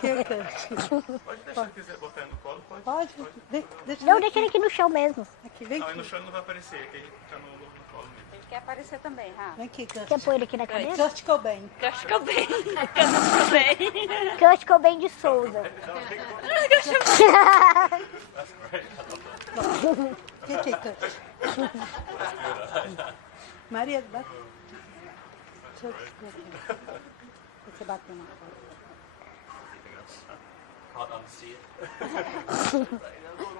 Que cante. Pode deixar, se quiser botar no colo, pode. Pode? Deixa Não, deixa ele aqui no chão mesmo. aqui, vem Não, aí aqui. no chão ele não vai aparecer, aqui ele tá no colo mesmo. Ele quer aparecer também, Rafa. Vem aqui, Kurt. Quer pôr ele aqui na cabeça? Kurt Cobain. Kurt Cobain. Kurt Cobain. Kurt Cobain de Souza. Que é, Kurt? Maria, bate. Deixa eu te você bateu na porta.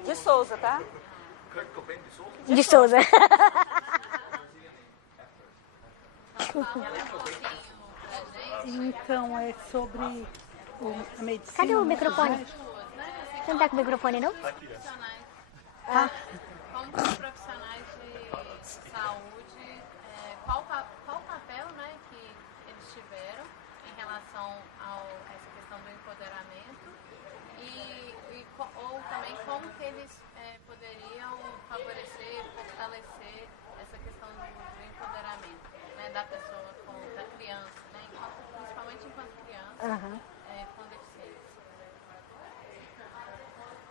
De Souza, tá? De Souza. Então, é sobre a medicina. Cadê o né? microfone? Você não tá com o microfone, não? Como profissionais de saúde, qual o papel, né, que eles tiveram em relação a essa questão do empoderamento ou também como que eles poderiam favorecer, fortalecer essa questão do empoderamento, né, da pessoa, da criança, né, principalmente enquanto criança, com deficiência.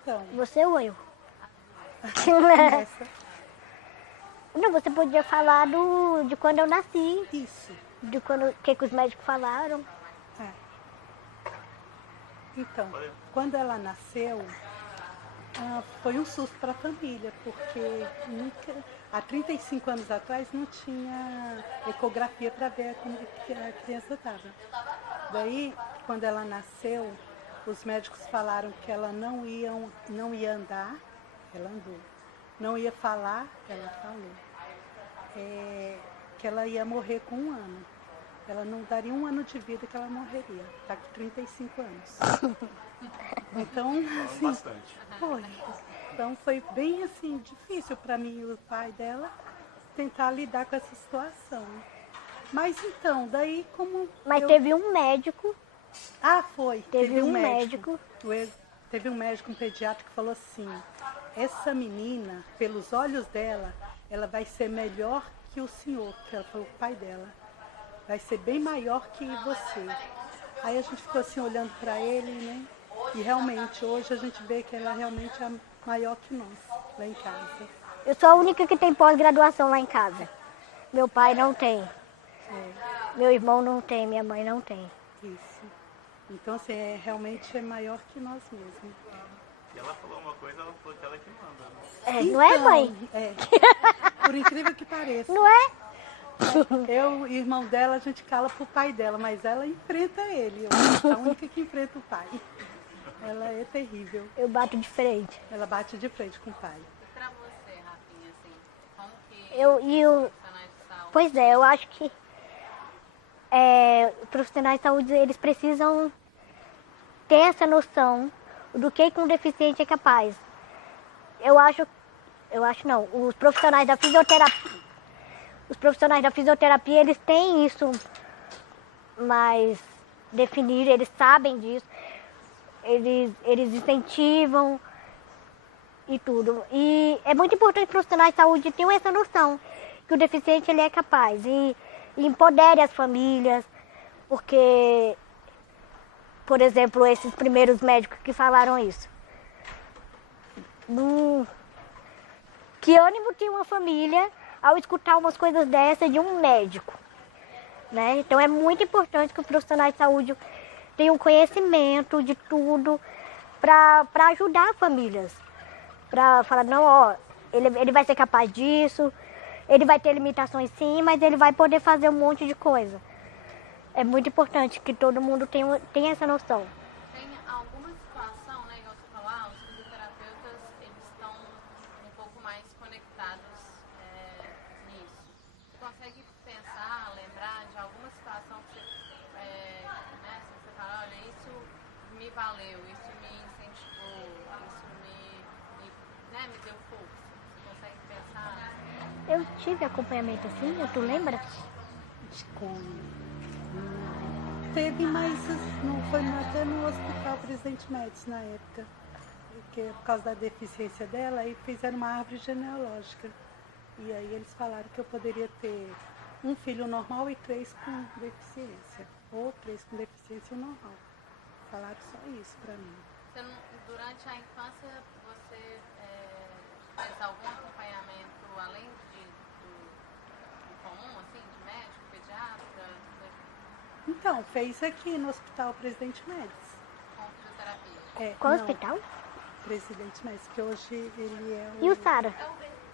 Então, Você ou eu? começa. Não, você podia falar de quando eu nasci, Isso. de quando, que os médicos falaram. É. Então, quando ela nasceu, foi um susto para a família, porque há 35 anos atrás não tinha ecografia para ver como que a criança estava. Daí, quando ela nasceu, os médicos falaram que ela não ia andar, ela andou. Não ia falar, ela falou. Que ela ia morrer com 1 ano. Ela não daria 1 ano de vida que ela morreria. Está com 35 anos. Então, assim, Bastante. foi. Então foi bem assim, difícil para mim e o pai dela tentar lidar com essa situação. Mas então, daí como. Mas teve um médico, Foi. teve um médico. Teve um médico, um pediatra que falou assim, essa menina, pelos olhos dela, ela vai ser melhor que o senhor, que ela falou, o pai dela. Vai ser bem maior que você. Aí a gente ficou assim olhando para ele, né? E realmente, hoje a gente vê que ela realmente é maior que nós, lá em casa. Eu sou a única que tem pós-graduação lá em casa. Meu pai não tem. Meu irmão não tem, minha mãe não tem. Isso. Então, assim, realmente é maior que nós mesmos. E ela falou uma coisa, ela falou que ela que manda, né? Não é, mãe? Por incrível que pareça. Não é? Eu e o irmão dela, a gente cala pro pai dela, mas ela enfrenta ele. Eu sou a única que enfrenta o pai. Ela é terrível. Eu bato de frente. Ela bate de frente com o pai. E pra você, Rafinha, assim, como que Eu profissionais de saúde... Pois é, eu acho que profissionais de saúde, eles precisam ter essa noção do que um deficiente é capaz. Eu acho não, os profissionais da fisioterapia, eles têm isso mais definido, eles sabem disso, eles incentivam e tudo. E é muito importante que os profissionais de saúde tenham essa noção que o deficiente ele é capaz e empodere as famílias, porque, por exemplo, esses primeiros médicos que falaram isso. Que ânimo tinha uma família ao escutar umas coisas dessas de um médico, né? Então é muito importante que os profissionais de saúde tenham conhecimento de tudo para ajudar famílias, para falar, não, ó, ele vai ser capaz disso, ele vai ter limitações sim, mas ele vai poder fazer um monte de coisa. É muito importante que todo mundo tenha essa noção. Tem alguma situação, né, igual você falou, os fisioterapeutas, eles estão um pouco mais conectados nisso. Você consegue pensar, lembrar de alguma situação que você, né, assim, você fala, olha, isso me valeu, isso me incentivou, isso me deu força. Você consegue pensar? Eu tive acompanhamento assim, tu lembra? Teve, mas não foi até no Hospital Presidente Médici na época. Porque por causa da deficiência dela, aí fizeram uma árvore genealógica. E aí eles falaram que eu poderia ter um filho normal e 3 com deficiência. Ou 3 com deficiência normal. falaram só isso pra mim. Durante a infância, você fez algum acompanhamento além do comum, assim, de médico, pediatra, Então, fez aqui no Hospital Presidente Médici. com fisioterapia? Qual Não, hospital? Presidente Médici, que hoje ele é E o Sara?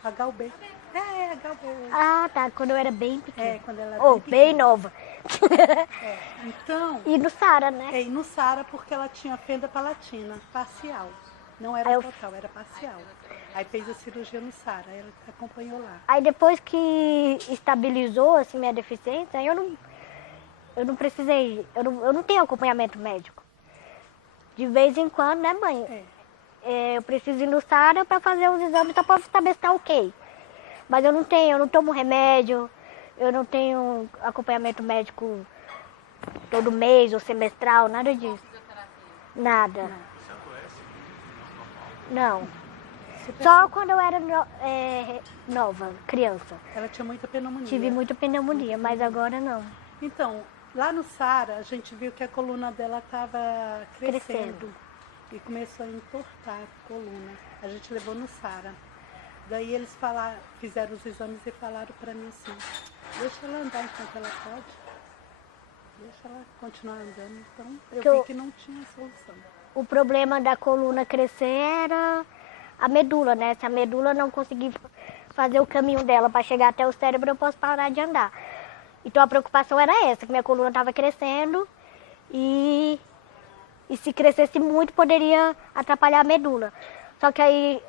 HUB. É, HUB. Ah, tá. Quando eu era bem pequena. É, quando ela Oh, bem bem pequena. nova. Então, E do Sara, né? e no Sara porque ela tinha fenda palatina parcial. Não era Aí eu- total, era parcial. Aí fez a cirurgia no Sara, ela acompanhou lá. Aí depois que estabilizou assim minha deficiência, aí eu não precisei, eu não tenho acompanhamento médico. De vez em quando, né, mãe? Eu preciso ir no Sara para fazer os exames só para saber se tá ok. Mas eu não tomo remédio, eu não tenho acompanhamento médico todo mês ou semestral, nada disso. Nada. Você adoece? Não. Super Só quando eu era nova, criança. Ela tinha muita pneumonia. Tive muita pneumonia, mas agora não. Então, lá no Sara, a gente viu que a coluna dela estava crescendo. E começou a entortar a coluna. A gente levou no Sara. Daí eles fizeram os exames e falaram para mim assim, deixa ela andar enquanto ela pode. Deixa ela continuar andando. Então, eu vi que não tinha solução. O problema da coluna crescer era a medula, né? Se a medula não conseguir fazer o caminho dela para chegar até o cérebro, eu posso parar de andar. Então a preocupação era essa, que minha coluna estava crescendo e se crescesse muito poderia atrapalhar a medula. Só que aí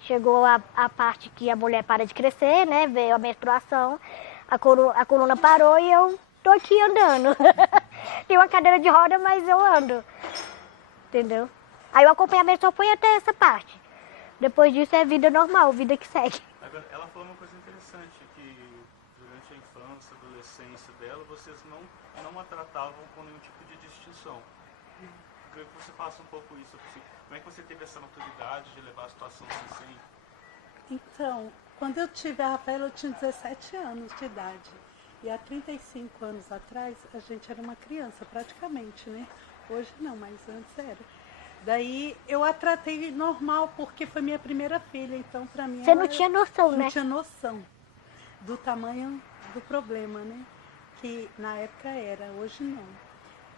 chegou a parte que a mulher para de crescer, né? Veio a menstruação, a coluna parou e eu tô aqui andando. Tem uma cadeira de roda, mas eu ando. Entendeu? Aí o acompanhamento só foi até essa parte. Depois disso é vida normal, vida que segue. Agora, ela falou uma coisa interessante, que durante a infância, adolescência dela, vocês não a tratavam com nenhum tipo de distinção. Eu queria que você faça um pouco isso. Assim, como é que você teve essa maturidade de levar a situação assim, sem... Então, quando eu tive a Rafaela, eu tinha 17 anos de idade. E há 35 anos atrás, a gente era uma criança, praticamente, né? Hoje não, mas antes era. Daí eu a tratei normal, porque foi minha primeira filha, então pra mim... Você não tinha noção, não né? tinha noção do tamanho do problema, né? Que na época era, hoje não.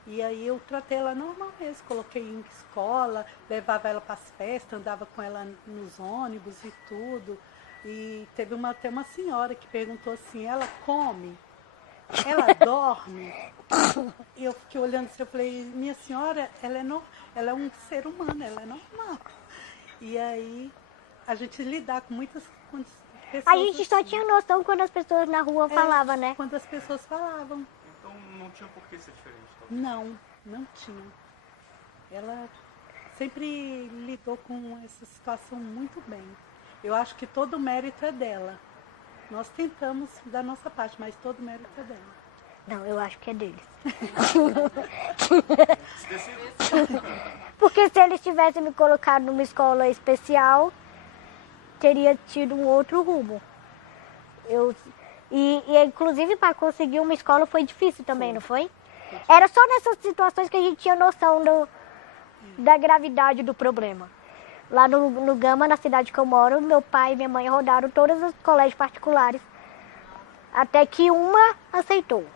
E aí eu tratei ela normal mesmo, coloquei em escola, levava ela para as festas, andava com ela nos ônibus e tudo. E teve até uma senhora que perguntou assim, ela come? Ela dorme? E eu fiquei olhando assim, eu falei, minha senhora, ela é um ser humano, ela é normal. E aí a gente lidar com muitas pessoas. A gente só assim. tinha noção quando as pessoas na rua falavam, né? Quando as pessoas falavam. Então não tinha por que ser diferente. Talvez. Não tinha. Ela sempre lidou com essa situação muito bem. Eu acho que todo o mérito é dela. Nós tentamos da nossa parte, mas todo o mérito é dela. Não, eu acho que é deles. Decida. Porque se eles tivessem me colocado numa escola especial, teria tido um outro rumo. E inclusive para conseguir uma escola foi difícil também, não foi? Era só nessas situações que a gente tinha noção da gravidade do problema. Lá no Gama, na cidade que eu moro, meu pai e minha mãe rodaram todos os colégios particulares, até que uma aceitou.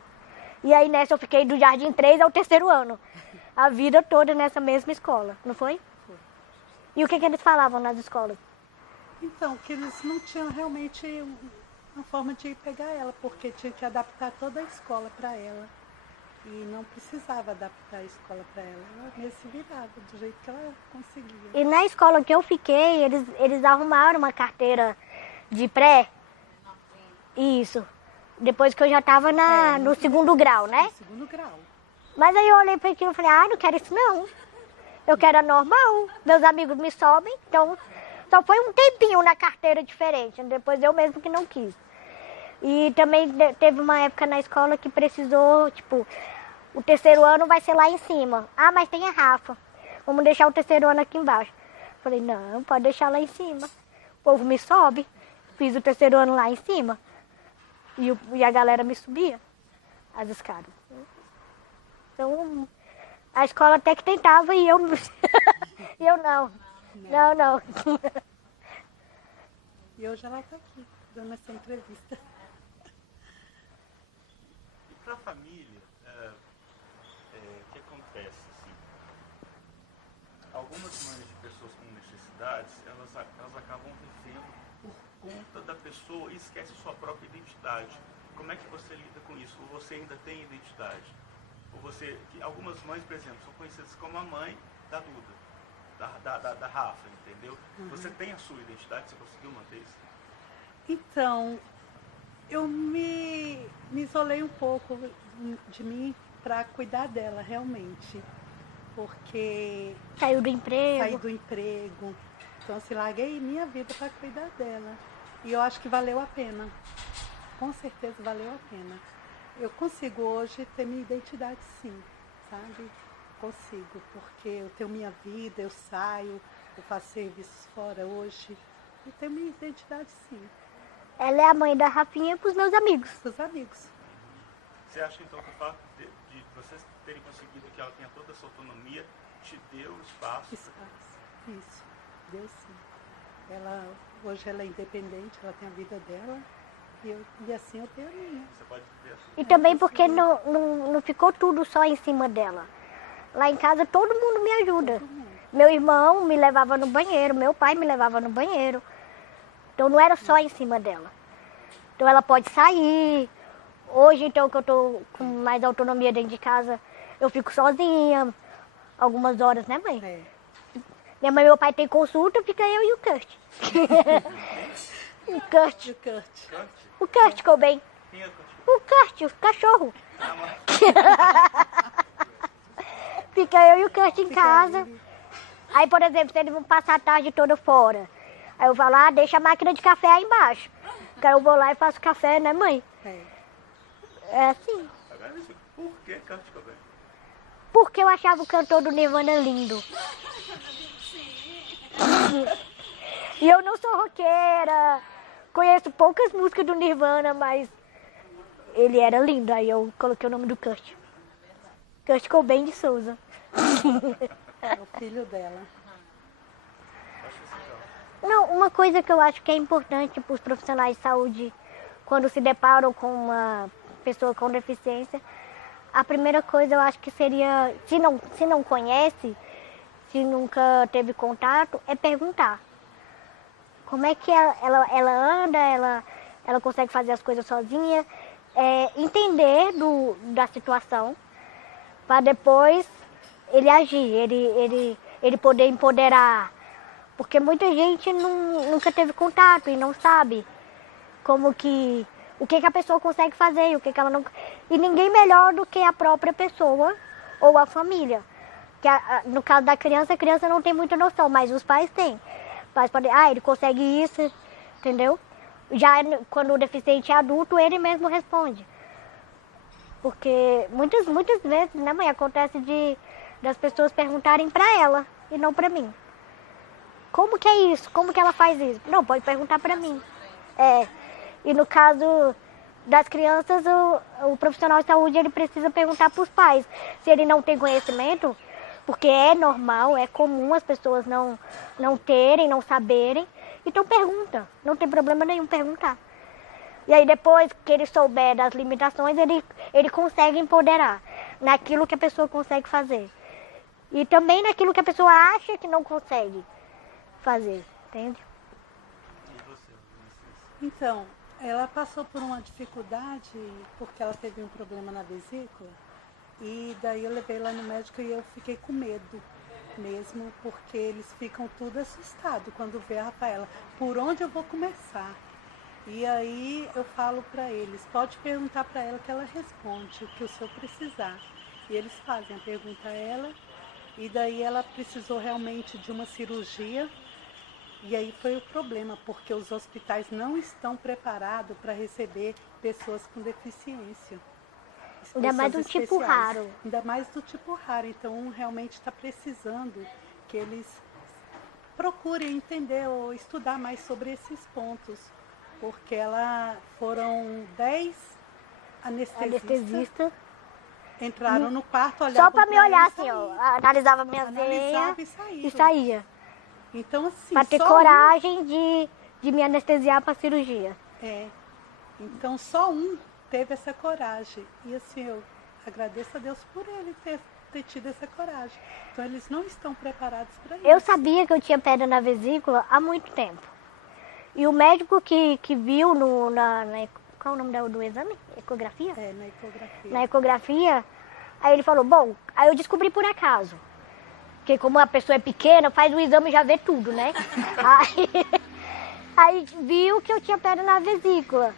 E aí nessa eu fiquei do Jardim 3 ao 3º ano, a vida toda nessa mesma escola, não foi? Foi. E o que eles falavam nas escolas? Então, que eles não tinham realmente uma forma de pegar ela, porque tinha que adaptar toda a escola para ela. E não precisava adaptar a escola para ela. Ela mesmo se virava do jeito que ela conseguia. E na escola que eu fiquei, eles arrumaram uma carteira de pré. Isso. Depois que eu já estava no 2º grau, né? No 2º grau. Mas aí eu olhei para aquilo e falei, não quero isso não. Eu quero a normal. Meus amigos me sobem, então só foi um tempinho na carteira diferente. Depois eu mesmo que não quis. E também teve uma época na escola que precisou, tipo, o 3º ano vai ser lá em cima. Mas tem a Rafa. Vamos deixar o 3º ano aqui embaixo. Falei, não, pode deixar lá em cima. O povo me sobe. Fiz o 3º ano lá em cima. E a galera me subia as escadas. Então, A escola até que tentava e eu, eu não. Não. E hoje ela está aqui, dando essa entrevista. E para a família, o que acontece? Assim, algumas mães de pessoas com necessidades, elas acabam vivendo por conta da pessoa e esquecem sua própria identidade. Como é que você lida com isso? Ou você ainda tem identidade? Ou você, algumas mães, por exemplo, são conhecidas como a mãe da Duda, da Rafa, entendeu? Você tem a sua identidade, você conseguiu manter isso? Então, eu me isolei um pouco de mim para cuidar dela, realmente. Porque Saiu do emprego. saí do emprego, então assim, larguei minha vida para cuidar dela. E eu acho que valeu a pena. Com certeza valeu a pena. Eu consigo hoje ter minha identidade, sim, sabe? Consigo, porque eu tenho minha vida, eu saio, eu faço serviços fora hoje. Eu tenho minha identidade, sim, Ela é a mãe da Rafinha pros meus amigos. dos amigos. Você acha então que o fato de vocês terem conseguido que ela tenha toda essa autonomia te deu espaço? Isso, deu sim. Hoje ela é independente, ela tem a vida dela e assim eu tenho a minha. Você pode viver assim? E também porque não ficou tudo só em cima dela. Lá em casa todo mundo me ajuda. Meu irmão me levava no banheiro, meu pai me levava no banheiro. Então não era só em cima dela. Então ela pode sair. Hoje então que eu tô com mais autonomia dentro de casa, eu fico sozinha algumas horas, né, mãe? É. Minha mãe e meu pai tem consulta, fica eu e o Kurt. E o Kurt? Kurt? O Kurt ficou bem. Quem é Kurt? O Kurt, o cachorro. Ah, mas Fica eu e o Kurt em casa. Aí, por exemplo, se eles vão passar a tarde toda fora, aí eu vou lá, deixa a máquina de café aí embaixo. Aí eu vou lá e faço café, né, mãe? É. É assim. agora isso, por que Kurt Cobain? Porque eu achava o cantor do Nirvana lindo. E eu não sou roqueira. Conheço poucas músicas do Nirvana, mas ele era lindo. Aí eu coloquei o nome do Kurt. Kurt Cobain de Souza. É o filho dela. Não, uma coisa que eu acho que é importante para os profissionais de saúde quando se deparam com uma pessoa com deficiência, a primeira coisa eu acho que seria, se não conhece, se nunca teve contato, é perguntar. Como é que ela anda, ela consegue fazer as coisas sozinha, entender da situação, para depois ele agir, ele poder empoderar. Porque muita gente nunca teve contato e não sabe o que a pessoa consegue fazer e o que ela não... E ninguém melhor do que a própria pessoa ou a família. Que no caso da criança, a criança não tem muita noção, mas os pais têm. Os pais podem, ele consegue isso, entendeu? Já quando o deficiente é adulto, ele mesmo responde. Porque muitas vezes, né, mãe, acontece das pessoas perguntarem para ela e não para mim. Como que é isso? Como que ela faz isso? Não, pode perguntar para mim. E no caso das crianças, o profissional de saúde ele precisa perguntar para os pais. Se ele não tem conhecimento, porque é normal, é comum as pessoas não terem, não saberem. Então pergunta, não tem problema nenhum perguntar. E aí depois que ele souber das limitações, ele consegue empoderar naquilo que a pessoa consegue fazer. E também naquilo que a pessoa acha que não consegue fazer, entende? E você? Então, ela passou por uma dificuldade porque ela teve um problema na vesícula e daí eu levei lá no médico e eu fiquei com medo mesmo, porque eles ficam tudo assustados quando vê a Rafaela. Por onde eu vou começar? E aí eu falo para eles, pode perguntar para ela que ela responde o que o senhor precisar. E eles fazem a pergunta a ela e daí ela precisou realmente de uma cirurgia. E aí foi o problema, porque os hospitais não estão preparados para receber pessoas com deficiência. Ainda mais do tipo raro. Ainda mais do tipo raro. Então realmente está precisando que eles procurem entender ou estudar mais sobre esses pontos. Porque foram 10 anestesistas. entraram no quarto, olhavam Só para me pra olhar ela e assim, ó, saíam. analisava minhas Analisava veias e e saíam. saía. Então, assim, Para ter só coragem de me anestesiar para cirurgia. Então, só um teve essa coragem. E assim, eu agradeço a Deus por ele ter tido essa coragem. Então, eles não estão preparados para isso. Eu sabia que eu tinha pedra na vesícula há muito tempo. E o médico que viu qual é o nome do exame? Ecografia? Na ecografia. Na ecografia, aí ele falou, bom, aí eu descobri por acaso. Porque como a pessoa é pequena, faz o exame e já vê tudo, né? Aí viu que eu tinha pedra na vesícula.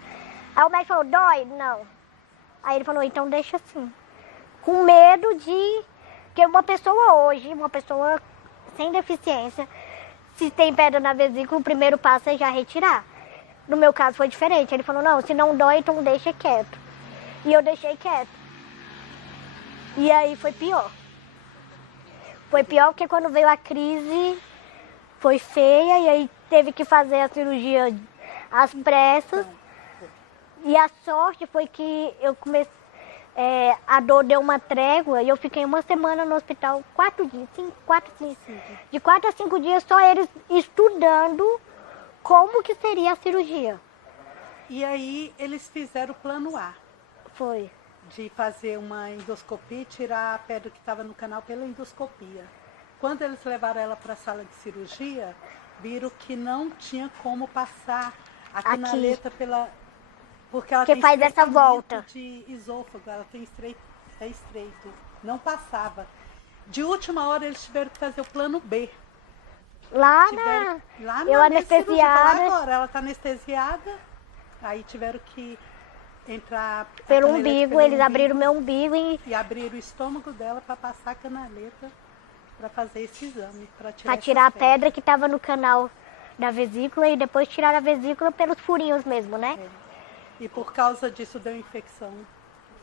Aí o médico falou, dói? Não. Aí ele falou, então deixa assim. Com medo de que uma pessoa hoje, uma pessoa sem deficiência, se tem pedra na vesícula, o primeiro passo é já retirar. No meu caso foi diferente. Ele falou, não, se não dói, então deixa quieto. E eu deixei quieto. E aí foi pior. Foi pior porque quando veio a crise, foi feia e aí teve que fazer a cirurgia às pressas. E a sorte foi que eu comecei, a dor deu uma trégua e eu fiquei uma semana no hospital, 4 dias, de 4 a 5 dias, só eles estudando como que seria a cirurgia. E aí eles fizeram o plano A, Foi. de fazer uma endoscopia e tirar a pedra que estava no canal pela endoscopia. Quando eles levaram ela para a sala de cirurgia, viram que não tinha como passar a canaleta pela... Porque ela Que tem faz essa estreitamento volta. de esôfago, ela tem estreito, não passava. De última hora eles tiveram que fazer o plano B. Lá cirurgia, eu anestesiada. falaram, agora ela está anestesiada, aí tiveram que entrar... a Pelo canaleta umbigo, pelo eles umbigo abriram meu umbigo e abriram o estômago dela para passar a canaleta para fazer esse exame, para tirar, para tirar a essas pedras. pedra que estava no canal da vesícula e depois tirar a vesícula pelos furinhos mesmo, né? E por causa disso deu infecção.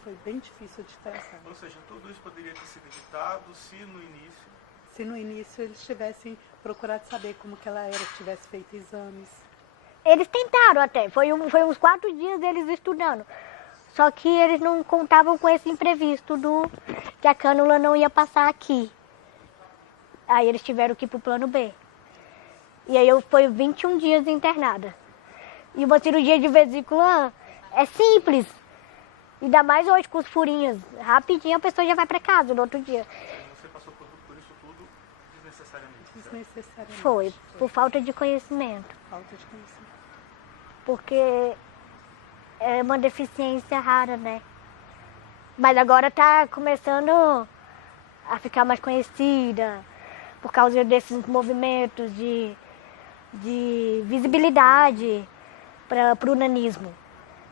Foi bem difícil de tratar. Ou seja, tudo isso poderia ter sido evitado Se no início eles tivessem procurado saber como que ela era, tivesse feito exames. Eles tentaram até, foi uns 4 dias deles estudando. Só que eles não contavam com esse imprevisto que a cânula não ia passar aqui. Aí eles tiveram que ir pro plano B. E aí eu fui 21 dias internada. E uma cirurgia de vesícula é simples. Ainda mais hoje com os furinhos. Rapidinho a pessoa já vai para casa no outro dia. Você passou por isso tudo desnecessariamente. Desnecessariamente. Foi, por falta de conhecimento. Falta de conhecimento. Porque é uma deficiência rara, né? Mas agora tá começando a ficar mais conhecida por causa desses movimentos de visibilidade para o nanismo,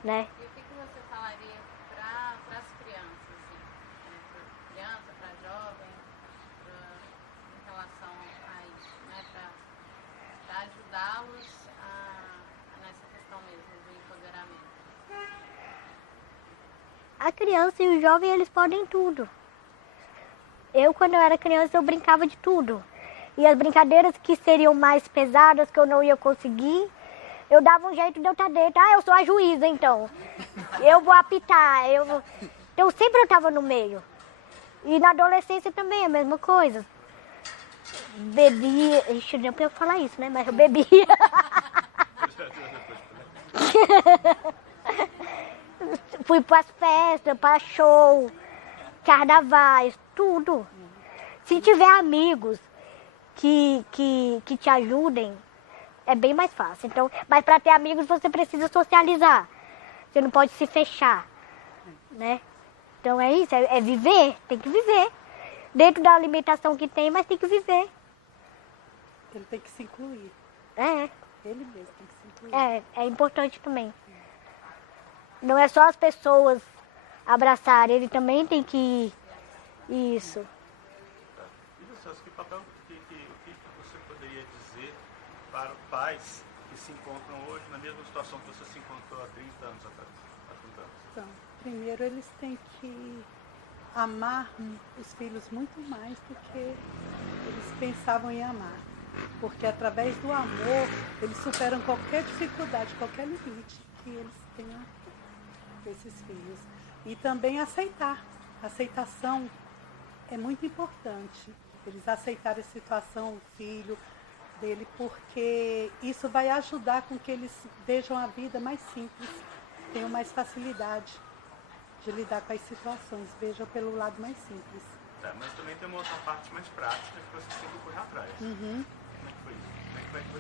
né? E o que você falaria para as crianças, assim, para criança, para jovem, em relação a isso, né? Para ajudá-los nessa questão mesmo do empoderamento? A criança e o jovem, eles podem tudo. Eu, quando eu era criança, eu brincava de tudo. E as brincadeiras que seriam mais pesadas, que eu não ia conseguir, eu dava um jeito de eu estar dentro. Eu sou a juíza, então. Eu vou apitar. Então, sempre eu estava no meio. E na adolescência também, a mesma coisa. Bebia... Ixi, não posso falar isso, né? Mas eu bebia. Fui para as festas, para show, carnavais, tudo. Se tiver amigos que te ajudem, é bem mais fácil. Então, mas para ter amigos você precisa socializar. Você não pode se fechar, né? Então é isso, é viver, tem que viver. Dentro da limitação que tem, mas tem que viver. Ele tem que se incluir. É, Ele mesmo tem que se incluir. é importante também. Não é só as pessoas abraçarem, ele também tem que... Isso. E você, que papel, o que você poderia dizer para pais que se encontram hoje na mesma situação que você se encontrou há 30 anos atrás? Então, primeiro eles têm que amar os filhos muito mais do que eles pensavam em amar. Porque através do amor, eles superam qualquer dificuldade, qualquer limite que eles tenham com esses filhos. E também aceitar A aceitação é muito importante. Eles aceitarem a situação, o filho dele, porque isso vai ajudar com que eles vejam a vida mais simples, tenham mais facilidade de lidar com as situações, vejam pelo lado mais simples. Tá, mas também tem uma outra parte mais prática que você tem que correr atrás. Uhum. Como é que foi isso?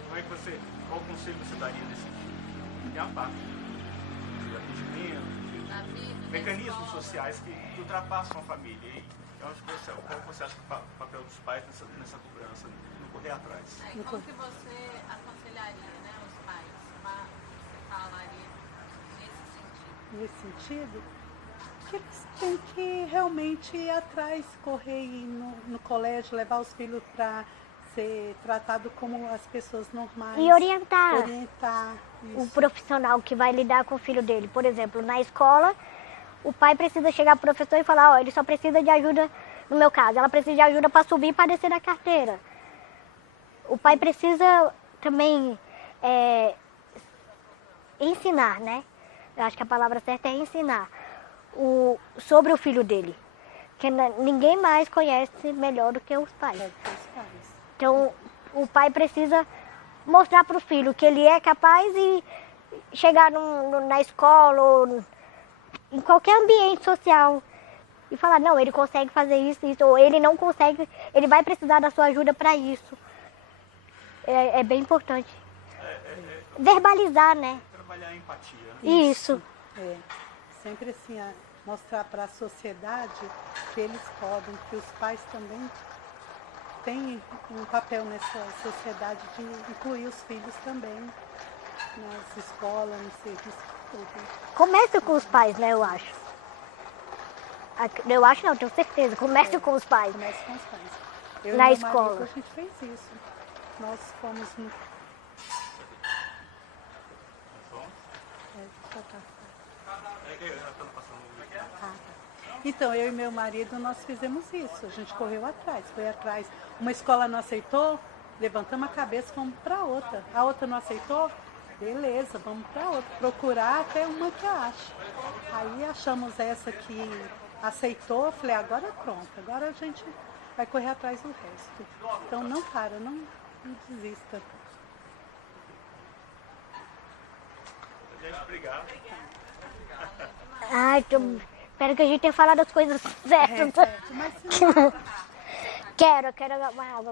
Como é que você, qual conselho você daria nesse sentido? Tem a parte de atendimento, Na vida, na mecanismos escola. sociais que ultrapassam a família. E qual você acha que é o papel dos pais nessa cobrança, no correr atrás? Como que você aconselharia, né, os pais? Você falaria nesse sentido? Nesse sentido, que eles têm que realmente ir atrás, correr ir no colégio, levar os filhos para ser tratado como as pessoas normais. E orientar Orientar. o Isso. profissional que vai lidar com o filho dele. Por exemplo, na escola, o pai precisa chegar pro professor e falar, ó, ele só precisa de ajuda, no meu caso, ela precisa de ajuda para subir e para descer da carteira. O pai precisa também ensinar, né? Eu acho que a palavra certa é ensinar sobre o filho dele. Que ninguém mais conhece melhor do que os pais. É, dos pais. Então, o pai precisa mostrar para o filho que ele é capaz e chegar na escola ou em qualquer ambiente social e falar, não, ele consegue fazer isso, ou ele não consegue, ele vai precisar da sua ajuda para isso. É bem importante. Verbalizar, né? Trabalhar a empatia, né? Isso. É, sempre assim, mostrar para a sociedade que eles podem, que os pais também têm um papel nessa sociedade de incluir os filhos também nas escolas, no serviço todo. Começa com os pais, né, eu acho. Eu acho não, tenho certeza. Começa com os pais. Começa com os pais. Eu Na e meu escola. marido, a gente fez isso. Nós fomos no... Deixa eu passar. Eu já estou passando. Ah, tá. Então, eu e meu marido, nós fizemos isso. A gente correu atrás, foi atrás. Uma escola não aceitou, levantamos a cabeça, fomos para outra. A outra não aceitou, beleza, vamos para outra. Procurar até uma que acha. Aí achamos essa que aceitou, falei, agora é pronto, agora a gente vai correr atrás do resto. Então não para, não desista. Gente, obrigado. Ai, espero que a gente tenha falado as coisas certas. Certo, mas se não Quero uma água.